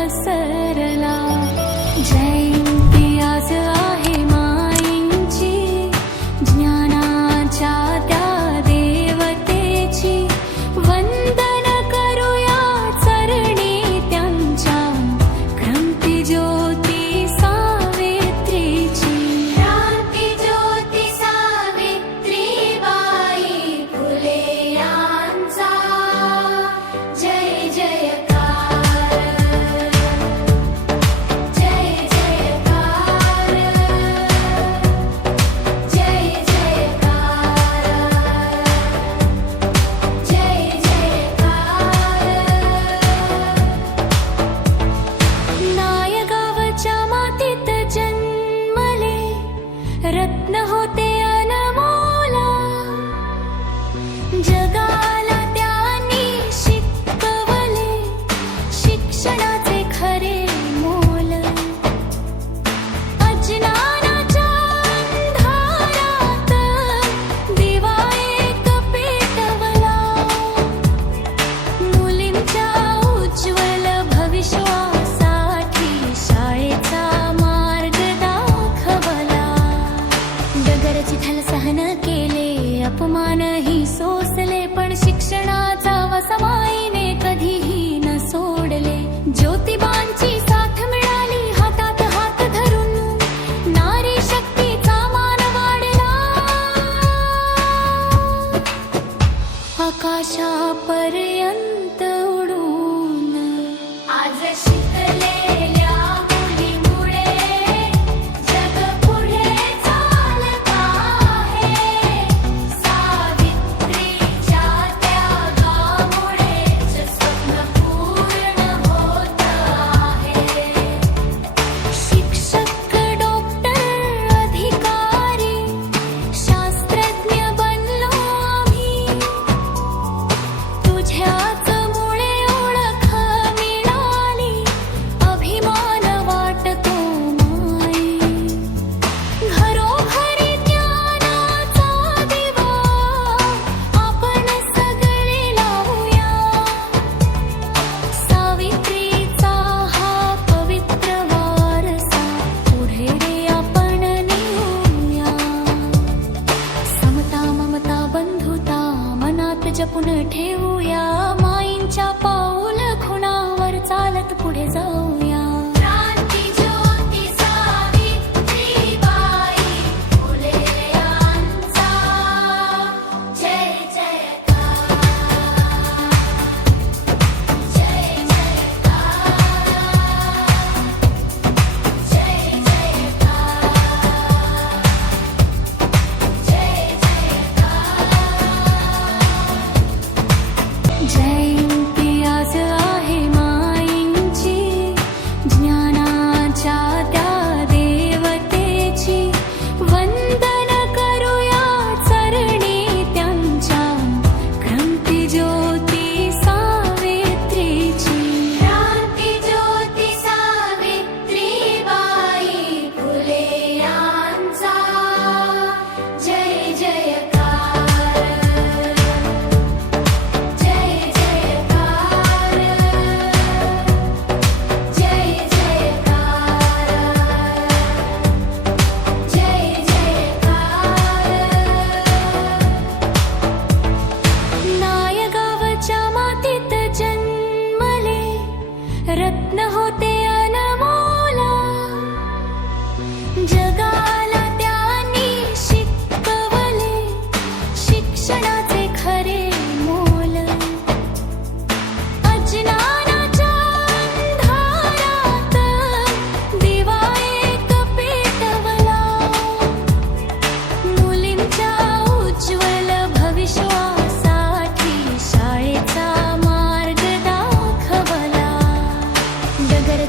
पसरला. जयंती आज आहे माईंची, ज्ञानाच्या त्या देवतेची. वंदन करूया चरणी त्यांच्या, क्रांती ज्योती सावित्रीची. क्रांती ज्योती सावित्रीबाई फुले यांचा जय जयकार. जय जयकार. जय जयकार. जय जयकार. नायगावच्या मातीत जन्मले, रत्न होते अनमोल. जगाला त्यांनी शिकवले, शिक्षणाचे खरे मोल. अज्ञानाच्या अंधारात दिवा एक पेटवला. मुलींच्या उज्ज्वल भविष्यासाठी शाळेचा मार्ग दाखवला. डगरची ढाल सहन केले, अपमानही सोसले, पण शिक्षणाचा वसा माईने कधीही न सोडले. ज्योतिबांची साथ मिळाली, हातात हात धरून नारी शक्तीचा मान वाढला. आकाशापर्यंत उडून आज शिकलेल्या मुलीमुळे जग पुढे चालत आहे. सावित्रीच्या त्यागामुळेच स्वप्न पूर्ण होत आहे. शिक्षक, डॉक्टर, अधिकारी, शास्त्रज्ञ बनलो आम्ही. तुझ्याच मुळे ओळख मिळाली, अभिमान वाटतो माई. घरोघरी ज्ञानाचा दिवा आपण सगळे लावूया. सावित्रीचा हा पवित्र वारसा पुढे रे आपण नेऊया. समता, ममता, बंधुता मनात जपून ठेवूया. माईंच्या पाऊल खुणावर चालत पुढे जाऊया. क्रांती ज्योती सावित्रीबाई फुले यांचा जय जयकार. जय जयकार. जय जयकार. जय जयकार. जयंती आज आहे माईंची, ज्ञानाच्या त्या देवतेची. वंदन करूया चरणी त्यांच्या, क्रांती ज्योती सावित्रीची. क्रांती ज्योती सावित्रीबाई फुले यांचा जय जयकार. जय जयकार. जय जयकार. जय जयकार. नायगावच्या मातीत जन्मले, रत्न होते अनमोल. जगाला त्यांनी शिकवले, शिक्षणाचे खरे मोल. अज्ञानाच्या अंधारात दिवा एक पेटवला. मुलींच्या उज्ज्वल भविष्यासाठी शाळेचा मार्ग दाखवला. डगर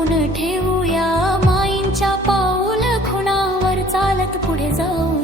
जपून ठेवूया माईंच्या पाऊल खुणावर चालत पुढे जाऊ